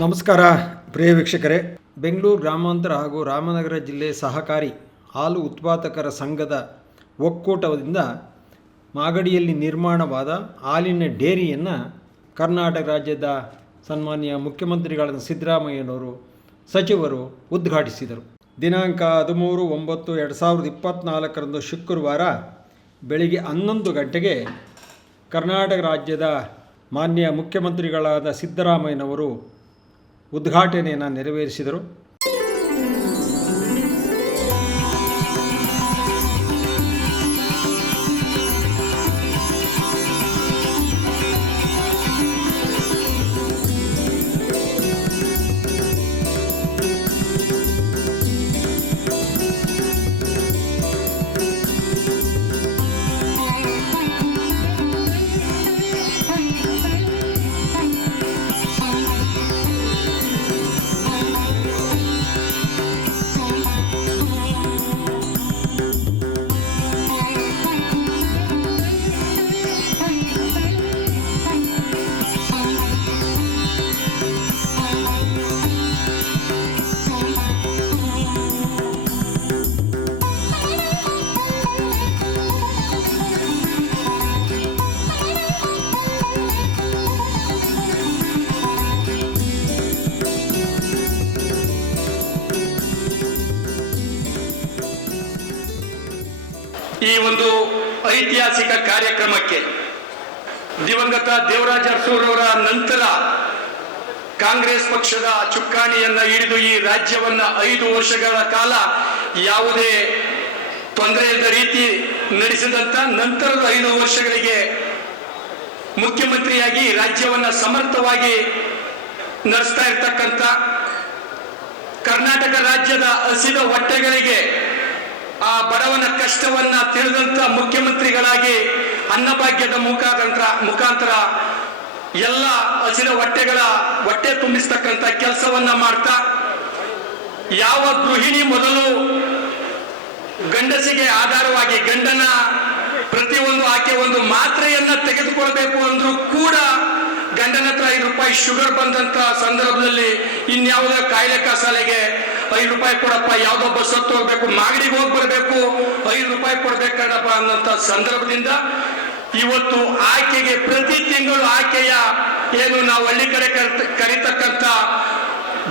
ನಮಸ್ಕಾರ, ಪ್ರಿಯ ವೀಕ್ಷಕರೇ. ಬೆಂಗಳೂರು ಗ್ರಾಮಾಂತರ ಹಾಗೂ ರಾಮನಗರ ಜಿಲ್ಲೆ ಸಹಕಾರಿ ಹಾಲು ಉತ್ಪಾದಕರ ಸಂಘದ ಒಕ್ಕೂಟದಿಂದ ಮಾಗಡಿಯಲ್ಲಿ ನಿರ್ಮಾಣವಾದ ಹಾಲಿನ ಡೇರಿಯನ್ನು ಕರ್ನಾಟಕ ರಾಜ್ಯದ ಸನ್ಮಾನ್ಯ ಮುಖ್ಯಮಂತ್ರಿಗಳಾದ ಸಿದ್ದರಾಮಯ್ಯನವರು ಸಚಿವರು ಉದ್ಘಾಟಿಸಿದರು. ದಿನಾಂಕ ಹದಿಮೂರು ಒಂಬತ್ತು ಎರಡು ಸಾವಿರದ ಇಪ್ಪತ್ತ್ನಾಲ್ಕರಂದು ಶುಕ್ರವಾರ ಬೆಳಿಗ್ಗೆ ಹನ್ನೊಂದು ಗಂಟೆಗೆ ಕರ್ನಾಟಕ ರಾಜ್ಯದ ಮಾನ್ಯ ಮುಖ್ಯಮಂತ್ರಿಗಳಾದ ಸಿದ್ದರಾಮಯ್ಯನವರು ಉದ್ಘಾಟನೆಯನ್ನು ನೆರವೇರಿಸಿದರು. ಈ ಒಂದು ಐತಿಹಾಸಿಕ ಕಾರ್ಯಕ್ರಮಕ್ಕೆ ದಿವಂಗತ ದೇವರಾಜ ಅರಸೂರವರ ನಂತರ ಕಾಂಗ್ರೆಸ್ ಪಕ್ಷದ ಚುಕ್ಕಾಣಿಯನ್ನ ಹಿಡಿದು ಈ ರಾಜ್ಯವನ್ನ ಐದು ವರ್ಷಗಳ ಕಾಲ ಯಾವುದೇ ತೊಂದರೆ ಇಲ್ಲದ ರೀತಿ ನಡೆಸಿದಂತ ನಂತರದ ಐದು ವರ್ಷಗಳಿಗೆ ಮುಖ್ಯಮಂತ್ರಿಯಾಗಿ ರಾಜ್ಯವನ್ನ ಸಮರ್ಥವಾಗಿ ನಡೆಸ್ತಾ ಇರ್ತಕ್ಕಂಥ ಕರ್ನಾಟಕ ರಾಜ್ಯದ ಹಸಿದ ಹೊಟ್ಟೆಗಳಿಗೆ ಆ ಬಡವನ ಕಷ್ಟವನ್ನ ತಿಳಿದಂತ ಮುಖ್ಯಮಂತ್ರಿಗಳಾಗಿ ಅನ್ನಭಾಗ್ಯದ ಮುಖಾಂತರ ಮುಖಾಂತರ ಎಲ್ಲ ಹಸಿರ ಹೊಟ್ಟೆಗಳ ಹೊಟ್ಟೆ ತುಂಬಿಸ್ತಕ್ಕಂಥ ಕೆಲಸವನ್ನ ಮಾಡ್ತಾ, ಯಾವ ಗೃಹಿಣಿ ಮೊದಲು ಗಂಡಸಿಗೆ ಆಧಾರವಾಗಿ ಗಂಡನ ಪ್ರತಿಯೊಂದು ಆಕೆ ಒಂದು ಮಾತ್ರೆಯನ್ನ ತೆಗೆದುಕೊಳ್ಬೇಕು ಅಂದ್ರೂ ಕೂಡ ಗಂಡನ ಹತ್ರ ಐದು ರೂಪಾಯಿ ಶುಗರ್ ಬಂದಂತ ಸಂದರ್ಭದಲ್ಲಿ ಇನ್ಯಾವುದೇ ಕಾಯಿಲೆ ಕಸಾಲೆಗೆ ಐದು ರೂಪಾಯಿ ಕೊಡಪ್ಪ ಯಾವ್ದೋ ಬಸ್ ಹತ್ತು ಹೋಗ್ಬೇಕು, ಮಾಗಡಿಗೆ ಹೋಗಿ ಬರಬೇಕು, ಐದು ರೂಪಾಯಿ ಕೊಡ್ಬೇಕಣ್ಣಪ್ಪ ಅನ್ನೋಂಥ ಸಂದರ್ಭದಿಂದ ಇವತ್ತು ಆಕೆಗೆ ಪ್ರತಿ ತಿಂಗಳು ಆಕೆಯ ಏನು ನಾವು ಹಳ್ಳಿ ಕಡೆ ಕರಿತ- ಕರಿತಕ್ಕಂಥ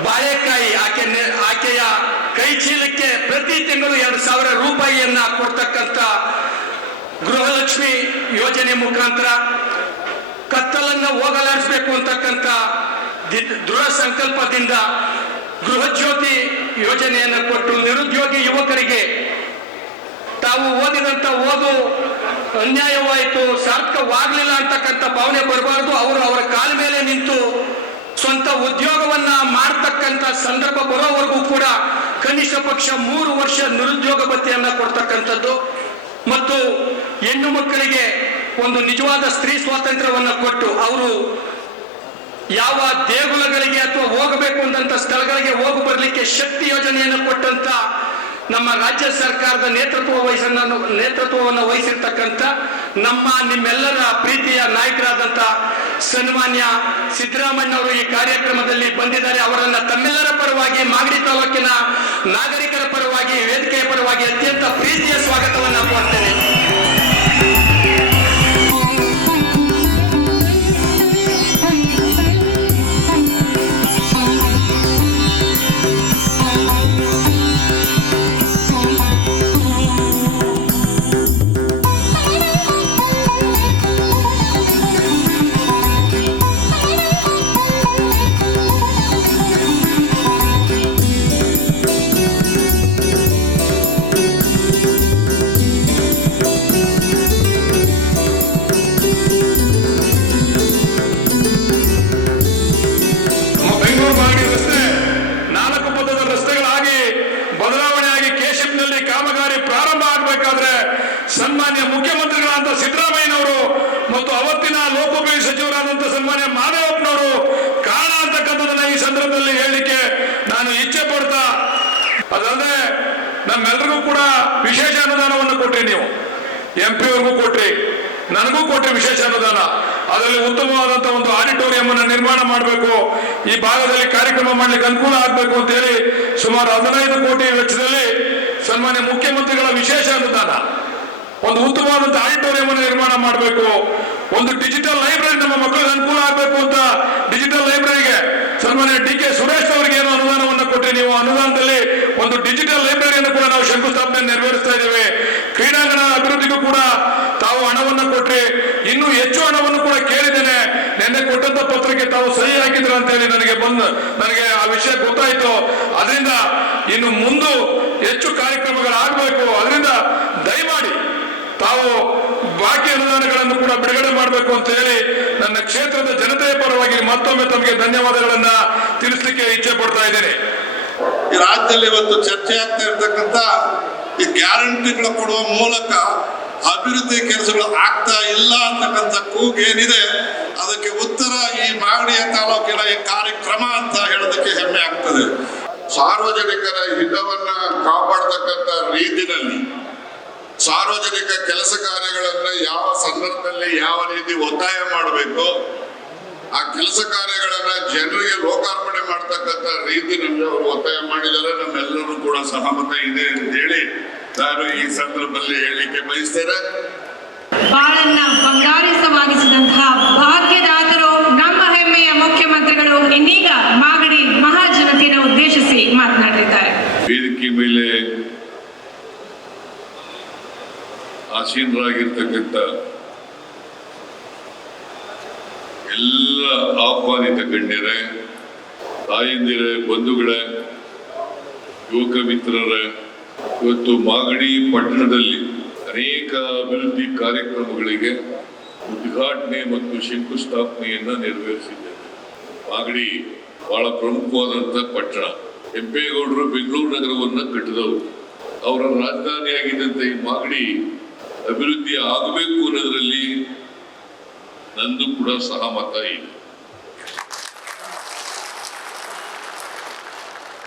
ಬಾಳೆಕಾಯಿ ಆಕೆ ಆಕೆಯ ಕೈ ಚೀಲಕ್ಕೆ ಪ್ರತಿ ತಿಂಗಳು ಎರಡು ಸಾವಿರ ರೂಪಾಯಿಯನ್ನ ಕೊಡ್ತಕ್ಕಂಥ ಗೃಹಲಕ್ಷ್ಮಿ ಯೋಜನೆ ಮುಖಾಂತರ ಕತ್ತಲನ್ನ ಹೋಗಲಾಡಿಸ್ಬೇಕು ಅಂತಕ್ಕಂಥ ದೃಢ ಸಂಕಲ್ಪದಿಂದ ಗೃಹ ಜ್ಯೋತಿ ಯೋಜನೆಯನ್ನು ಕೊಟ್ಟು ನಿರುದ್ಯೋಗಿ ಯುವಕರಿಗೆ ತಾವು ಓದಿದಂತ ಓದು ಅನ್ಯಾಯವಾಯಿತು, ಸಾರ್ಥಕವಾಗಲಿಲ್ಲ ಅಂತಕ್ಕಂಥ ಭಾವನೆ ಬರಬಾರ್ದು. ಅವರು ಅವರ ಕಾಲ ಮೇಲೆ ನಿಂತು ಸ್ವಂತ ಉದ್ಯೋಗವನ್ನ ಮಾಡ್ತಕ್ಕಂಥ ಸಂದರ್ಭ ಬರೋವರೆಗೂ ಕೂಡ ಕನಿಷ್ಠ ಪಕ್ಷ ಮೂರು ವರ್ಷ ನಿರುದ್ಯೋಗ ಭತ್ಯೆಯನ್ನ ಕೊಡ್ತಕ್ಕಂಥದ್ದು. ಮತ್ತು ಹೆಣ್ಣು ಮಕ್ಕಳಿಗೆ ಒಂದು ನಿಜವಾದ ಸ್ತ್ರೀ ಸ್ವಾತಂತ್ರ್ಯವನ್ನ ಕೊಟ್ಟು ಅವರು ಯಾವ ದೇಗುಲಗಳಿಗೆ ಅಥವಾ ಹೋಗಬೇಕು ಅಂದಂತ ಸ್ಥಳಗಳಿಗೆ ಹೋಗಿ ಬರಲಿಕ್ಕೆ ಶಕ್ತಿ ಯೋಜನೆಯನ್ನು ಕೊಟ್ಟಂತ ನಮ್ಮ ರಾಜ್ಯ ಸರ್ಕಾರದ ನೇತೃತ್ವ ವಹಿಸ ನೇತೃತ್ವವನ್ನು ವಹಿಸಿರ್ತಕ್ಕಂಥ ನಮ್ಮ ನಿಮ್ಮೆಲ್ಲರ ಪ್ರೀತಿಯ ನಾಯಕರಾದಂಥ ಸನ್ಮಾನ್ಯ ಸಿದ್ದರಾಮಯ್ಯ ಅವರು ಈ ಕಾರ್ಯಕ್ರಮದಲ್ಲಿ ಬಂದಿದ್ದಾರೆ. ಅವರನ್ನ ತಮ್ಮೆಲ್ಲರ ಪರವಾಗಿ, ಮಾಗಡಿ ತಾಲೂಕಿನ ನಾಗರಿಕರ ಪರವಾಗಿ, ವೇದಿಕೆಯ ಪರವಾಗಿ ಅತ್ಯಂತ ಪ್ರೀತಿಯ ಸ್ವಾಗತವನ್ನು ಕೋರ್ತೇನೆ ಸನ್ಮಾನ್ಯ ಮುಖ್ಯಮಂತ್ರಿಗಳಾದಂಥ ಸಿದ್ದರಾಮಯ್ಯನವರು ಮತ್ತು ಅವತ್ತಿನ ಲೋಕೋಪಯೋಗಿ ಸಚಿವರಾದಂಥ ಸನ್ಮಾನ್ಯ ಮಾದೇವಪ್ಪನವರು ಕಾರಣ ಅಂತಕ್ಕಂಥದ್ದನ್ನ ಈ ಸಂದರ್ಭದಲ್ಲಿ ಹೇಳಲಿಕ್ಕೆ ನಾನು ಇಚ್ಛೆ ಪಡ್ತಾ, ಅದಲ್ಲದೆ ನಮ್ಮೆಲ್ಲರಿಗೂ ಕೂಡ ವಿಶೇಷ ಅನುದಾನವನ್ನು ಕೊಟ್ರಿ ನೀವು. ಎಂ ಪಿ ಅವ್ರಿಗೂ ಕೊಟ್ರಿ. ನನಗೂ ಕೊಟ್ರಿ ವಿಶೇಷ ಅನುದಾನ. ಅದರಲ್ಲಿ ಉತ್ತಮವಾದಂತ ಒಂದು ಆಡಿಟೋರಿಯಂ ಅನ್ನು ನಿರ್ಮಾಣ ಮಾಡಬೇಕು. ಈ ಭಾಗದಲ್ಲಿ ಕಾರ್ಯಕ್ರಮ ಮಾಡ್ಲಿಕ್ಕೆ ಅನುಕೂಲ ಆಗಬೇಕು ಅಂತ ಹೇಳಿ ಸುಮಾರು ಹದಿನೈದು ಕೋಟಿ ವೆಚ್ಚದಲ್ಲಿ ಸನ್ಮಾನ್ಯ ಮುಖ್ಯಮಂತ್ರಿಗಳ ವಿಶೇಷ ಅನುದಾನ. ಒಂದು ಉತ್ತಮವಾದಂತಹ ಆಡಿಟೋರಿಯಂ ಅನ್ನು ನಿರ್ಮಾಣ ಮಾಡಬೇಕು. ಒಂದು ಡಿಜಿಟಲ್ ಲೈಬ್ರರಿ ನಮ್ಮ ಮಕ್ಕಳಿಗೆ ಅನುಕೂಲ ಆಗಬೇಕು ಅಂತ ಡಿಜಿಟಲ್ ಲೈಬ್ರರಿಗೆ ಸನ್ಮಾನ್ಯ ಡಿ ಕೆ ಸುರೇಶ್ ಅವರಿಗೆ ಏನು ಅನುದಾನವನ್ನು ಕೊಟ್ಟರೆ ನೀವು ಅನುದಾನದಲ್ಲಿ ಒಂದು ಡಿಜಿಟಲ್ ಲೈಬ್ರರಿಯನ್ನು ಕೂಡ ನಾವು ಶಂಕುಸ್ಥಾಪನೆ ನೆರವೇರಿಸ್ತಾ ಇದ್ದೇವೆ. ಕ್ರೀಡಾಂಗಣ ಅಭಿವೃದ್ಧಿಗೂ ಕೂಡ ತಾವು ಹಣವನ್ನು ಕೊಟ್ರಿ. ಇನ್ನೂ ಹೆಚ್ಚು ಹಣವನ್ನು ಕೂಡ ಕೇಳಿದ್ದೇನೆ. ನಿನ್ನೆ ಕೊಟ್ಟಂತ ಪತ್ರಕ್ಕೆ ತಾವು ಸಹಿ ಹಾಕಿದ್ರ ಅಂತ ಹೇಳಿ ನನಗೆ ಬಂದು, ನನಗೆ ಆ ವಿಷಯ ಗೊತ್ತಾಯಿತು. ಅದರಿಂದ ಇನ್ನು ಮುಂದೆ ಹೆಚ್ಚು ದಯಮಾಡಿ ತಾವು ಬಾಕಿ ಅನುದಾನಗಳನ್ನು ಕೂಡ ಬಿಡುಗಡೆ ಮಾಡಬೇಕು ಅಂತ ಹೇಳಿ ನನ್ನ ಕ್ಷೇತ್ರದ ಜನತೆಯ ಪರವಾಗಿ ಮತ್ತೊಮ್ಮೆ ತಮಗೆ ಧನ್ಯವಾದಗಳನ್ನ ತಿಳಿಸಲಿಕ್ಕೆ ಇಚ್ಛೆ ಪಡ್ತಾ ಇದ್ದೇನೆ. ಈ ರಾಜ್ಯದಲ್ಲಿ ಇವತ್ತು ಚರ್ಚೆ ಆಗ್ತಾ ಇರತಕ್ಕಂತ ಈ ಗ್ಯಾರಂಟಿಗಳು ಕೊಡುವ ಮೂಲಕ ಅಭಿವೃದ್ಧಿ ಕೆಲಸಗಳು ಆಗ್ತಾ ಇಲ್ಲ ಅಂತಕ್ಕಂಥ ಕೂಗೇನಿದೆ, ಅದಕ್ಕೆ ಉತ್ತರ ಈ ಮಾಗಡಿಯ ತಾಲೂಕಿನ ಈ ಕಾರ್ಯಕ್ರಮ ಅಂತ ಹೇಳೋದಕ್ಕೆ ಹೆಮ್ಮೆ ಆಗ್ತದೆ. ಸಾರ್ವಜನಿಕರ ಹಿತವನ್ನ ಕಾಪಾಡ್ತಕ್ಕಂಥ ರೀತಿನಲ್ಲಿ ಸಾರ್ವಜನಿಕ ಕೆಲಸ ಕಾರ್ಯಗಳನ್ನ ಯಾವ ಸಂದರ್ಭದಲ್ಲಿ ಯಾವ ರೀತಿ ಒತ್ತಾಯ ಮಾಡಬೇಕು ಆ ಕೆಲಸ ಕಾರ್ಯಗಳನ್ನ ಜನರಿಗೆ ಲೋಕಾರ್ಪಣೆ ಮಾಡ್ತಕ್ಕಂಥ ನಮ್ಗೆ ಅವರು ಒತ್ತಾಯ ಮಾಡಿದರೆ ನಮ್ಮೆಲ್ಲರೂ ಕೂಡ ಸಹಮತ ಇದೆ ಅಂತ ಹೇಳಿ ನಾನು ಈ ಸಂದರ್ಭದಲ್ಲಿ ಹೇಳಲಿಕ್ಕೆ ಬಯಸ್ತೇನೆ. ಬಾಳನ್ನ ಬಂಗಾರಿಸವಾಗಿಸಿದಂತಹ ಭಾಗ್ಯದಾತರು ನಮ್ಮ ಹೆಮ್ಮೆಯ ಮುಖ್ಯಮಂತ್ರಿಗಳು ಇನ್ನೀಗ ಮಾಗಡಿ ಮಹಾಜನತೆಯನ್ನು ಉದ್ದೇಶಿಸಿ ಮಾತನಾಡಿದ್ದಾರೆ ವೇದಿಕೆ ಮೇಲೆ ಆಸೀನರಾಗಿರ್ತಕ್ಕಂಥ ಎಲ್ಲ ಆಹ್ವಾನಿತ ಗಣ್ಯರೇ, ತಾಯಂದಿರೇ, ಬಂಧುಗಳೇ, ಯುವಕ ಮಿತ್ರರೇ, ಇವತ್ತು ಮಾಗಡಿ ಪಟ್ಟಣದಲ್ಲಿ ಅನೇಕ ಅಭಿವೃದ್ಧಿ ಕಾರ್ಯಕ್ರಮಗಳಿಗೆ ಉದ್ಘಾಟನೆ ಮತ್ತು ಶಂಕುಸ್ಥಾಪನೆಯನ್ನು ನೆರವೇರಿಸಿದ್ದೇವೆ. ಮಾಗಡಿ ಬಹಳ ಪ್ರಮುಖವಾದಂಥ ಪಟ್ಟಣ. ಕೆಂಪೇಗೌಡರು ಬೆಂಗಳೂರು ನಗರವನ್ನು ಕಟ್ಟಿದವರು. ಅವರ ರಾಜಧಾನಿಯಾಗಿದ್ದಂತೆ ಈ ಮಾಗಡಿ ಅಭಿವೃದ್ಧಿ ಆಗಬೇಕು ಅನ್ನೋದ್ರಲ್ಲಿ ನಂದು ಕೂಡ ಸಹಮತ ಇದೆ.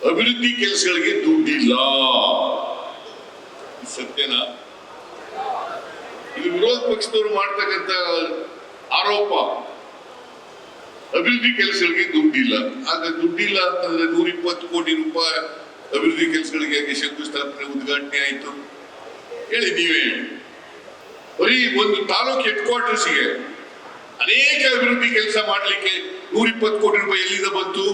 ಅಭಿವೃದ್ಧಿ ಕೆಲಸಗಳಿಗೆ ದುಡ್ಡಿಲ್ಲ. ಸತ್ಯನ? ಇದು ವಿರೋಧ ಪಕ್ಷದವರು ಮಾಡ್ತಕ್ಕಂಥ ಆರೋಪ. ಅಭಿವೃದ್ಧಿ ಕೆಲಸಗಳಿಗೆ ದುಡ್ಡಿಲ್ಲ. ಆಗ ದುಡ್ಡಿಲ್ಲ ಅಂತಂದ್ರೆ ನೂರ ಇಪ್ಪತ್ತು ಕೋಟಿ ರೂಪಾಯಿ ಅಭಿವೃದ್ಧಿ ಕೆಲಸಗಳಿಗೆ ಶಂಕುಸ್ಥಾಪನೆ ಉದ್ಘಾಟನೆ ಆಯ್ತು. ಹೇಳಿ ನೀವೇ ಹೇಳಿ. ಬರೀ ಒಂದು ತಾಲೂಕು ಹೆಡ್ ಕ್ವಾರ್ಟರ್ಸ್ಗೆ ಅನೇಕ ಅಭಿವೃದ್ಧಿ ಕೆಲಸ ಮಾಡಲಿಕ್ಕೆ ನೂರ ಇಪ್ಪತ್ತು ಕೋಟಿ ರೂಪಾಯಿ ಎಲ್ಲಿಂದ ಬಂತು?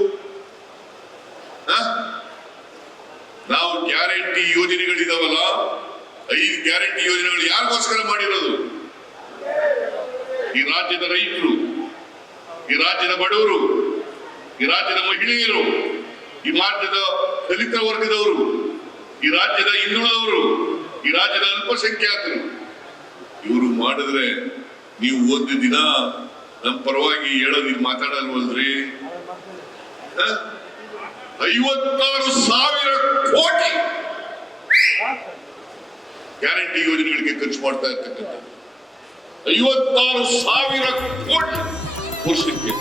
ನಾವು ಗ್ಯಾರಂಟಿ ಯೋಜನೆಗಳಿದಾವಲ್ಲ, ಐದು ಗ್ಯಾರಂಟಿ ಯೋಜನೆಗಳು ಯಾರಿಗೋಸ್ಕರ ಮಾಡಿರೋದು? ಈ ರಾಜ್ಯದ ರೈತರು, ಈ ರಾಜ್ಯದ ಬಡವರು, ಈ ರಾಜ್ಯದ ಮಹಿಳೆಯರು, ಈ ರಾಜ್ಯದ ದಲಿತ ವರ್ಗದವರು, ಈ ರಾಜ್ಯದ ಹಿಂದುಳಿದವರು, ಈ ರಾಜ್ಯದ ಅಲ್ಪಸಂಖ್ಯಾತರು. ಇವರು ಮಾಡಿದ್ರೆ ನೀವು ಒಂದು ದಿನ ನಮ್ಮ ಪರವಾಗಿ ಹೇಳೋದು ನೀವು ಮಾತಾಡಲ್ವಲ್ರಿ? ಐವತ್ತಾರು ಸಾವಿರ ಕೋಟಿ! ಗ್ಯಾರಂಟಿ ಯೋಜನೆಗಳಿಗೆ ಖರ್ಚು ಮಾಡ್ತಾ ಇರ್ತಕ್ಕಂಥ ಐವತ್ತಾರು ಸಾವಿರ ಕೋಟಿ ವರ್ಷಕ್ಕೆ.